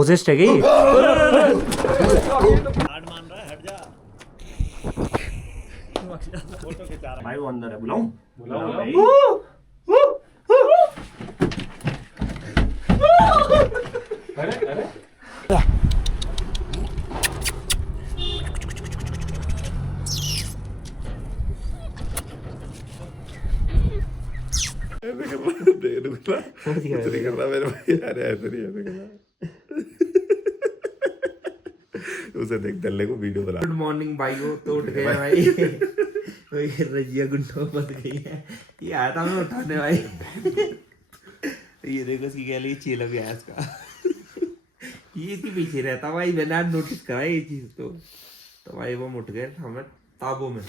पोजेस्ट है क्या? मान रहा है, हट जा। भाई वो अंदर है, बुलाऊं? बुलाओ भाई। अरे अरे कर रहा मेरे भाई। अरे ऐसे नहीं ऐसे कर रहा। उसे देख दल्ले को वीडियो बना। गुड मॉर्निंग भाइयों। तो उठ गए भाई। वही रजिया गुंडो बच गई है। ये आया था मैं उठाने भाई। ये देखो इसकी गैलरी चेला भी आया इसका। ये इसके पीछे रहता भाई, मैंने आज नोटिस करा ये चीज। तो भाई वो उठ गए हमें ताबो में।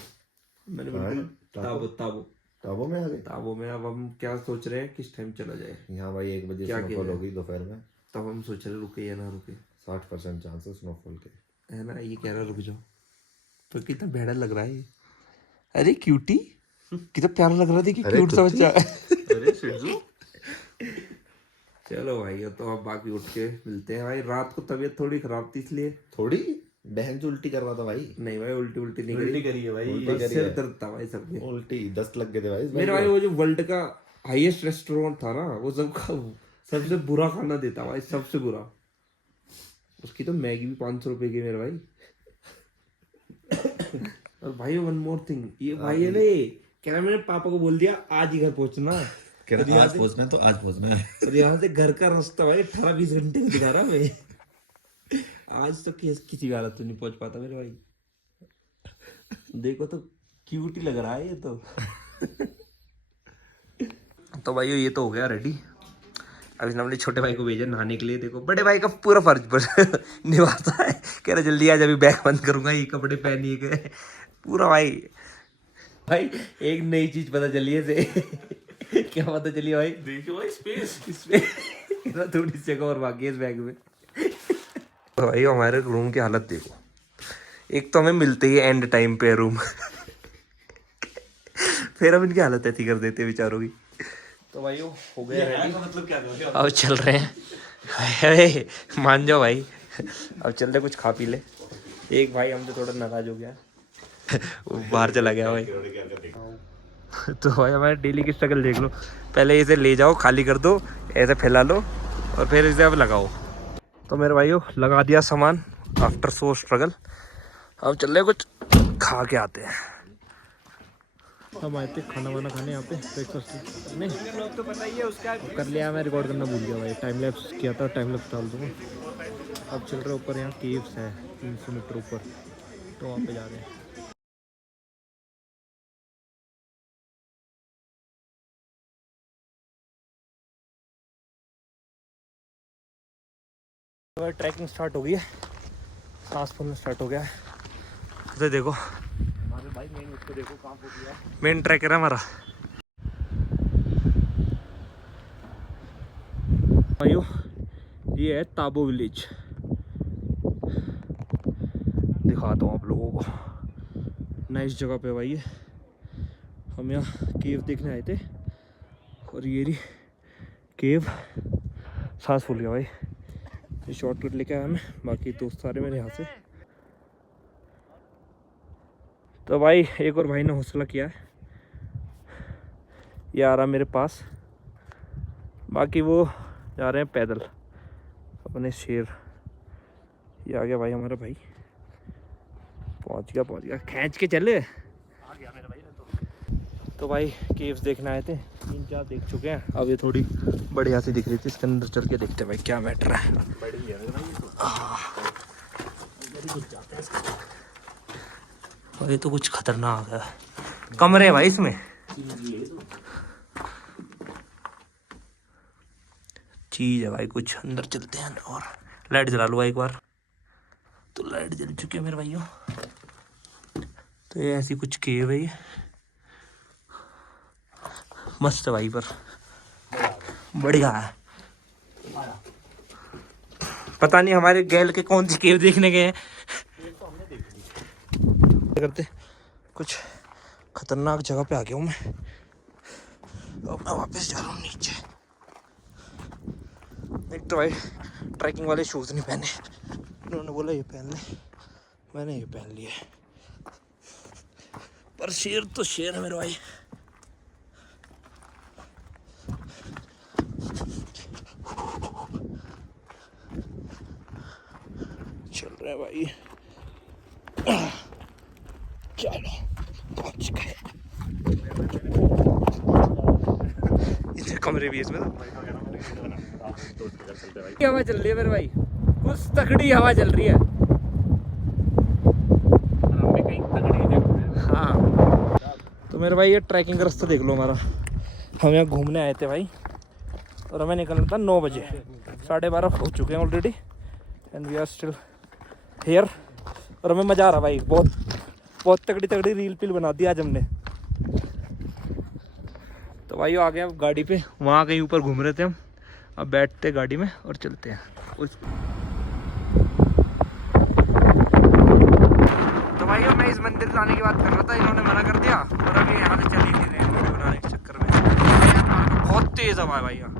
मैंने बिल्कुल ताबो ताबो ताबो में आ गए। ताबो में। अब हम क्या सोच रहे हैं किस टाइम चला जाए। यहाँ भाई 1 बजे क्या स्नोफॉल किया होगी दोपहर में। तब हम सोच रहे रुके या ना रुके। 60% चांस है स्नोफॉल के, है ना। ये कह रहा रुक जाओ। तो कितना भेड़ा लग रहा है ये। अरे क्यूटी कितना प्यारा लग रहा है। देखिए क्यूट सा बच्चा। अरे शिजू। चलो भाई तो अब बाकी उठ के मिलते हैं भाई। रात को तबीयत थोड़ी खराब थी इसलिए। थोड़ी बहन जो उल्टी कर रहा था भाई। नहीं भाई उल्टी नहीं उल्टी करी। करी है भाई। बस सिर दर्द था भाई सब में। उल्टी 10 लग गए थे भाई। मेरे भाई वो जो वर्ल्ड का हाईएस्ट रेस्टोरेंट था ना, वो सबका सबसे बुरा खाना देता भाई, सबसे बुरा। उसकी तो मैगी भी 500 रुपए की मेरे भाई। और भाई वन मोर थिंग, ये भाई है ना, ये कह रहा मैंने पापा को बोल दिया आज ही घर पहुंचना। आज पहुंचना है तो आज पहुंचना है। और यहाँ से घर का रास्ता भाई 18-20 घंटे का दिखा रहा मैं। आज तो किसी भी हालत में नहीं पहुंच पाता मेरे भाई। देखो तो क्यूट ही लग रहा है ये तो। तो भाई ये तो हो गया रेडी। अब इसने अपने छोटे भाई को भेजा नहाने के लिए। देखो बड़े भाई का पूरा फर्ज पर निभाता है। कह रहा जल्दी आज, अभी बैग बंद करूंगा, ये कपड़े पहनिए के पूरा भाई। भाई एक नई चीज पता चली है से। क्या पता चली भाई? देखो भाई स्पेस थोड़ी सी जगह और बाकी है इस बैग में। तो भाई हमारे रूम की हालत देखो। एक तो हमें मिलते ही एंड टाइम पे रूम। फिर हम इनकी हालत ऐसी कर देते बेचारों की। तो भाई वो हो गया रेडी। मतलब क्या अब चल रहे हैं। अरे मान जाओ भाई, अब चल रहे कुछ खा पी ले। एक भाई हमसे थोड़ा नाराज हो गया, वो बाहर चला गया भाई। तो भाई हमारे डेली की स्ट्रगल देख लो। पहले इसे ले जाओ, खाली कर दो, ऐसे फैला लो और फिर इसे अब लगाओ। तो मेरे भाइयों लगा दिया सामान आफ्टर सो स्ट्रगल। अब चल रहे कुछ खा के आते हैं। हम आए थे खाना वाना खाने यहाँ पे ब्रेकफास्ट। नहीं लोग तो पता ही है उसका कर लिया। मैं रिकॉर्ड करना भूल गया भाई। टाइम लैप्स किया था, टाइम लैप्स डाल दूँगा। अब चल रहे ऊपर, यहाँ केव्स है 300 मीटर ऊपर, तो वहाँ पे जा रहे हैं। ट्रैकिंग स्टार्ट हो गई है, सांस फूलना स्टार्ट हो गया है। तो देखो हमारे भाई मेन उसको देखो कहाँ हो गया। मेन ट्रैकर है हमारा भाइयों। ये है ताबो विलेज। दिखाता हूँ आप लोगों को। नाइस जगह पे भाई ये। हम यहाँ केव देखने आए थे और ये रही केव। सांस फूल गया भाई। ये शॉर्टकट लेके आया मैं, बाकी दोस्त सारे मेरे यहाँ से। तो भाई एक और भाई ने हौसला किया है, ये आ रहा मेरे पास। बाकी वो जा रहे हैं पैदल अपने शेर। ये आ गया भाई हमारा भाई, पहुंच गया। खींच के चले आ गया मेरा भाई ने। तो भाई केव्स देखने आए थे, 3-4 देख चुके हैं। अब ये थोड़ी बढ़िया सी दिख रही थी, इसके अंदर चल के देखते हैं भाई क्या मैटर है। ये तो कुछ खतरनाक है। कमरे है भाई इसमें, चीज है भाई कुछ। अंदर चलते हैं और लाइट जला लो एक बार। तो लाइट जल चुकी है मेरे भाइयों। तो ये ऐसी कुछ केव है ये, मस्त है भाई, पर बढ़िया है। पता नहीं हमारे गैल के कौन सी केव देखने गए हैं। करते कुछ खतरनाक जगह पे आ गया हूँ मैं। अब मैं वापस जा रहा हूँ नीचे। एक तो भाई ट्रैकिंग वाले शूज़ नहीं पहने, उन्होंने बोला ये पहन ले, मैंने ये पहन लिया। पर शेर तो शेर है मेरे भाई। चल रहे भाई, चलो पहुंच गए। इतने कमरे भी इसमें तो हवा चल रही है मेरे भाई, कुछ तगड़ी हवा चल रही है। हाँ तो मेरे भाई ये ट्रैकिंग का रास्ता देख लो हमारा। हम यहाँ घूमने आए थे भाई और हमें निकलना था 9 बजे, 12:30 हो चुके हैं already and we are still here. और हमें मज़ा आ रहा भाई, बहुत तगड़ी तगड़ी रील पील बना दी आज हमने। तो भाई आ गए अब गाड़ी पे, वहाँ कहीं ऊपर घूम रहे थे हम, अब बैठते हैं गाड़ी में और चलते हैं तो भाई मैं इस मंदिर जाने की बात कर रहा था, इन्होंने मना कर दिया और अभी यहाँ से चल ही नहीं रहे वीडियो बनाने के चक्कर में। बहुत तेज हवा है भाई यहाँ।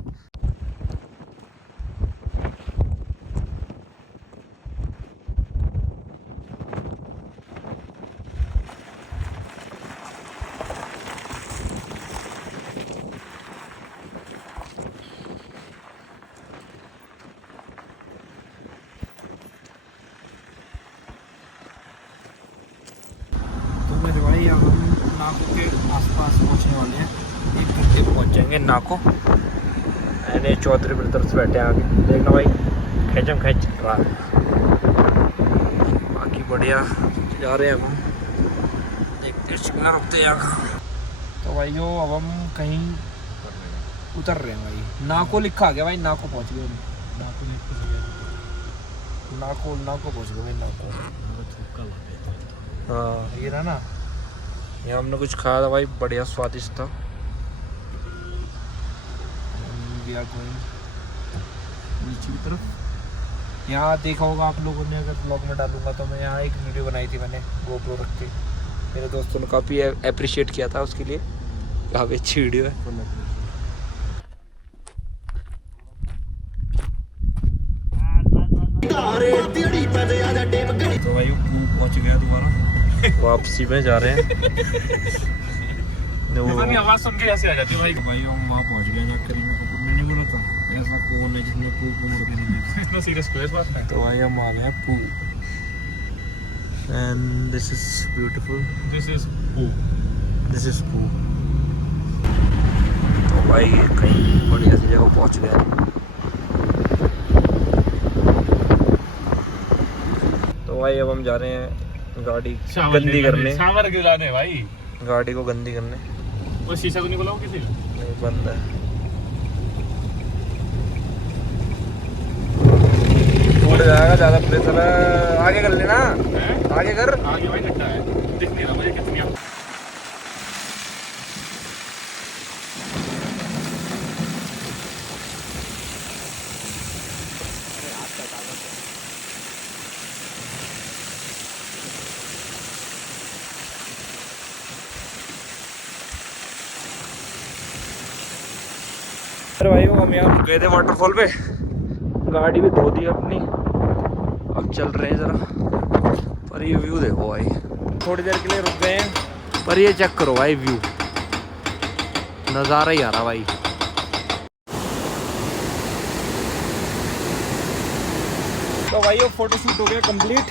मेरे भाई अब हम नाको के आसपास पहुंचने वाले हैं, 1 घंटे पहुंचेंगे नाको। मैंने चौधरी ब्रदर्स बैठे हैं आगे, देखना भाई खैचम खैच रहा है। बाकी बढ़िया जा रहे हैं हम, देखते हैं रुकते हैं यहाँ। तो भाई जो अब हम कहीं उतर रहे हैं भाई, नाको लिखा आ गया भाई, नाको पहुँच गए। नाको पहुँच गए भाई, नाको। हाँ ये ना यहाँ हमने कुछ खाया था भाई, बढ़िया स्वादिष्ट था। नीचे की तरफ यहाँ देखा होगा आप लोगों ने, अगर ब्लॉग में डालूंगा तो मैं यहाँ एक वीडियो बनाई थी मैंने GoPro रख के, मेरे दोस्तों ने काफ़ी अप्रिशिएट किया था उसके लिए, काफ़ी अच्छी वीडियो है। तो भाई पहुँच गया दोबारा, वापसी में जा रहे हैं। आवाज सुन के ऐसे आ जाती है भाई। भाई हम वहाँ पहुँच गए जाकर, मैंने बोला था ऐसा कौन है जिसने पूल को मुड़ के नहीं देखा, इतना सीरियस कोई बात नहीं। तो भाई हम आ गए pool and this is beautiful, this is pool. तो भाई कहीं बढ़िया सी जगह पहुँच गए। तो भाई अब हम जा रहे हैं गाड़ी गंदी करने, शावर क्यों जाने भाई, गाड़ी को गंदी करने। वो शीशा को नहीं खोला किसी नहीं, बंद है। टूट जाएगा, ज्यादा प्रेशर है, आगे कर लेना, आगे कर, आगे भाई गड्ढा है, दिख नहीं रहा मुझे कितनी। अरे भाई हम यहाँ गए थे वाटरफॉल पे, गाड़ी भी धो दी अपनी, अब चल रहे हैं जरा। पर ये व्यू देखो भाई, थोड़ी देर के लिए रुक गए हैं पर ये चेक करो भाई, व्यू नज़ारा ही आ रहा भाई। तो भाई वो फोटो शूट हो गया कंप्लीट,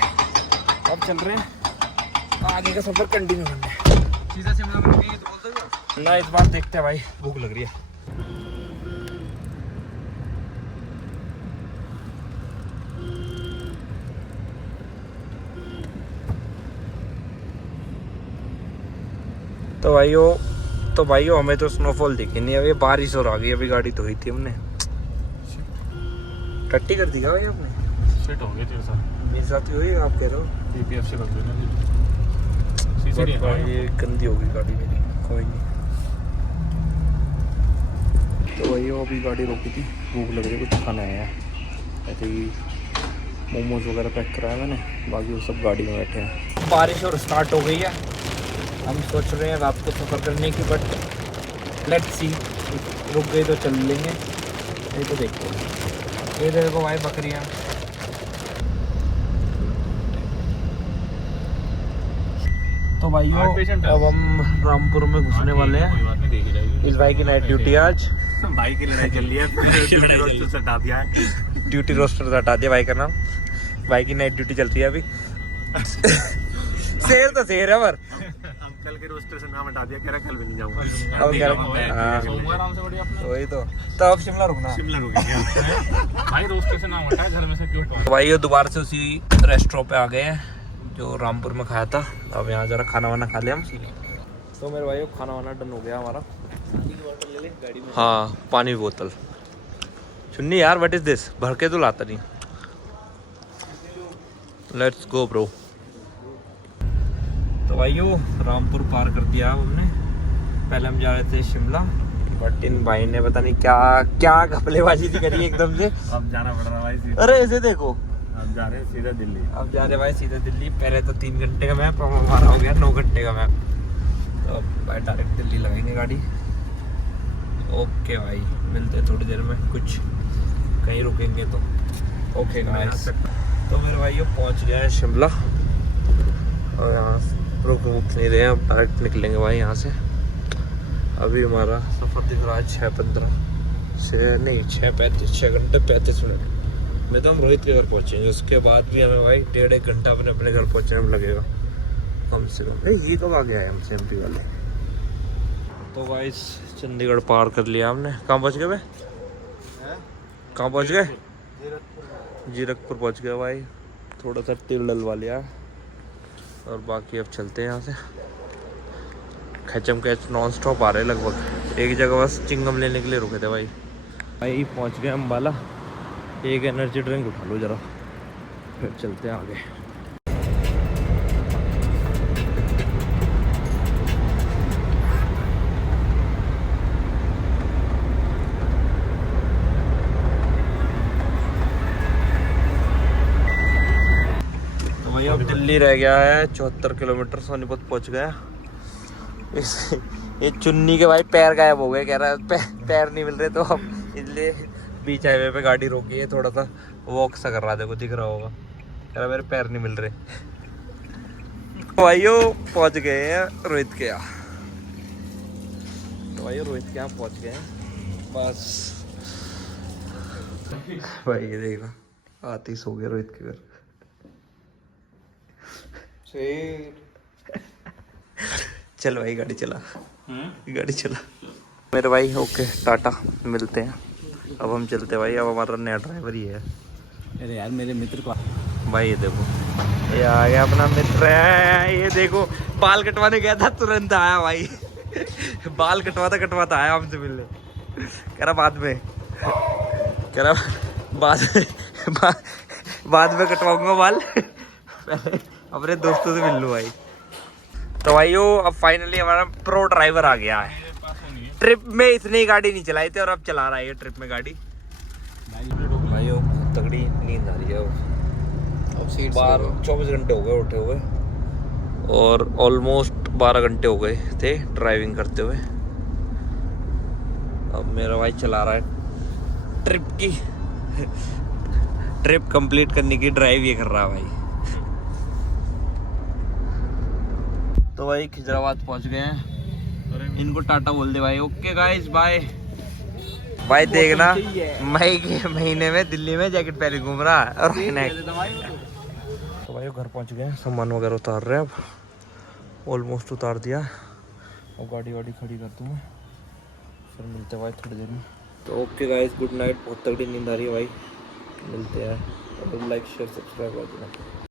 अब चल रहे हैं आगे का सफर कंटिन्यू करने। सीधा शिमला में रुकेंगे तो बोल दो ना, इस बार देखते हैं भाई, भूख लग रही है। तो भाइयों हमें तो स्नोफॉल दिखी नहीं, अभी बारिश और आ गई, अभी गाड़ी धोई थी हमने, टट्टी कर दी क्या भाई आपने? सेट हो गई तेरे साथ, मेरे साथ ही हुई, आप कह रहे हो पीपीएफ से बच गई ना, ये गंदी हो गई गाड़ी मेरी, कोई नहीं। तो भाइयों अभी गाड़ी रोकी थी, भूख लग रही है, कुछ खाना है ऐसे ही, मोमोज वगैरह पैक कराया मैंने, बाकी वो सब गाड़ी में बैठे हैं। बारिश और स्टार्ट हो गई है, हम सोच रहे हैं रात को सफ़र करने की, बट लेट्स सी, रुक गए तो चल लेंगे, नहीं तो देखते हैं। ये देखो भाई बकरियां। तो भाइयों अब हम रामपुर में घुसने वाले हैं। इस भाई की नाइट ड्यूटी आज। भाई की लड़ाई चल रही है, ड्यूटी रोस्टर से हटा दिया है। ड्यूटी रोस्टर से हटा दिया भाई का नाम। भाई की नाइट ड्यूटी चल रही है अभी। शेर तो शेर है पर कल के रोस्टर से नाम हटा दिया, कह रहा कल भी नहीं जाऊंगा। अब कह रहा वही तो अब शिमला रुकना। शिमला रुकेंगे भाई, रोस्टर से नाम हटाया, घर में से क्यों हटाया? भाई ये दोबारा से उसी रेस्टोरेंट पे आ गए हैं जो रामपुर में खाया था। अब यहाँ जरा खाना वाना खा लिया हम। तो मेरे भाई खाना वाना डन हो गया हमारा। हाँ पानी की बोतल। चुन्नी यार व्हाट इज दिस, भर के तो लाता नहीं। Let's go bro. तो भाइयों रामपुर पार कर दिया हमने। पहले हम जा रहे थे शिमला, बट इन भाई ने पता नहीं क्या क्या घपलेबाजी थी करी एकदम से। अब जाना पड़ रहा भाई सीधा। अरे ऐसे देखो, अब जा रहे हैं सीधा दिल्ली। अब जा रहे भाई सीधा दिल्ली। पहले तो 3 घंटे का मैप, अब हमारा हो गया 9 घंटे का मैप। तो अब भाई डायरेक्ट दिल्ली लगाएंगे गाड़ी। ओके भाई मिलते हैं थोड़ी देर में, कुछ कहीं रुकेंगे तो। ओके गाइस, तो मेरे भाई ये पहुंच गया है शिमला और यहाँ रुक नहीं रहे हैं, अब डायरेक्ट निकलेंगे भाई यहाँ से। अभी हमारा सफ़र दिख रहा है 6:15 से, नहीं 6:35, 6 घंटे 35 मिनट में तो हम रोहित के घर पहुँचेंगे। उसके बाद भी हमें भाई 1.5 घंटा अपने घर पहुँचने में लगेगा कम से कम। ये कब आ गया है हमसे MP वाले। तो भाई चंडीगढ़ पार कर लिया हमने। कहाँ पहुँच गए भाई? कहाँ पहुँच गए? जीरकपुर पहुँच गया भाई। थोड़ा सा तेल डलवा लिया और बाकी अब चलते हैं यहाँ से। खचम कैच नॉन स्टॉप आ रहे लगभग। एक जगह बस चिंगम लेने के लिए रुके थे भाई। भाई पहुँच गए अम्बाला। एक एनर्जी ड्रिंक उठा लो ज़रा, फिर चलते हैं आगे। तो भाई अब दिल्ली रह गया है 74 किलोमीटर। सोनीपत पहुँच गया। इस ये चुन्नी के भाई पैर गायब हो गए। कह रहा है पैर नहीं मिल रहे, तो अब इसलिए बीच हाईवे पे गाड़ी रोकी है। थोड़ा सा वॉक सा कर रहा है, देखो दिख रहा होगा। कह रहा मेरे पैर नहीं मिल रहे। भाइयों पहुंच गए हैं रोहित के यहाँ। तो भाइयों रोहित के यहाँ पहुंच गए हैं बस। भाई ये देखो आते ही सो गए रोहित के घर। चल भाई गाड़ी चला, गाड़ी चला मेरे भाई। ओके टाटा, मिलते हैं। अब हम चलते भाई, अब हमारा नया ड्राइवर ही है। अरे यार मेरे मित्र को भाई ये देखो, ये आ गया अपना मित्र है। ये देखो बाल कटवाने गया था, तुरंत आया भाई। बाल कटवाता आया हमसे मिलने। कह रहा बाद में, कह रहा बाद में कटवाऊंगा बाल। पहले अपने दोस्तों से मिल लूँ भाई। तो भाइयों अब फाइनली हमारा प्रो ड्राइवर आ गया है। ट्रिप में इतनी गाड़ी नहीं चलाई थी और अब चला रहा है ये ट्रिप में गाड़ी। भाइयों तगड़ी नींद आ रही है। अब 24 घंटे हो गए उठे हुए और ऑलमोस्ट 12 घंटे हो गए थे ड्राइविंग करते हुए। अब मेरा भाई चला रहा है ट्रिप कंप्लीट करने की ड्राइव ये कर रहा है भाई। तो भाई खिजराबाद पहुंच गए हैं। इनको टाटा बोल दे भाई। Okay guys bye. भाई देखना मई के महीने में दिल्ली में जैकेट पहने घूम रहा है। और तो भाई घर पहुंच गए हैं, सामान वगैरह उतार रहे हैं। अब ऑलमोस्ट उतार दिया। अब गाड़ी वाड़ी खड़ी कर दूँ मैं, फिर मिलते हैं भाई थोड़ी देर में। तो ओके गाइस गुड नाइट। बहुत तगड़ी नींद आ रही है भाई। मिलते हैं। लाइक शेयर सब्सक्राइब कर देना।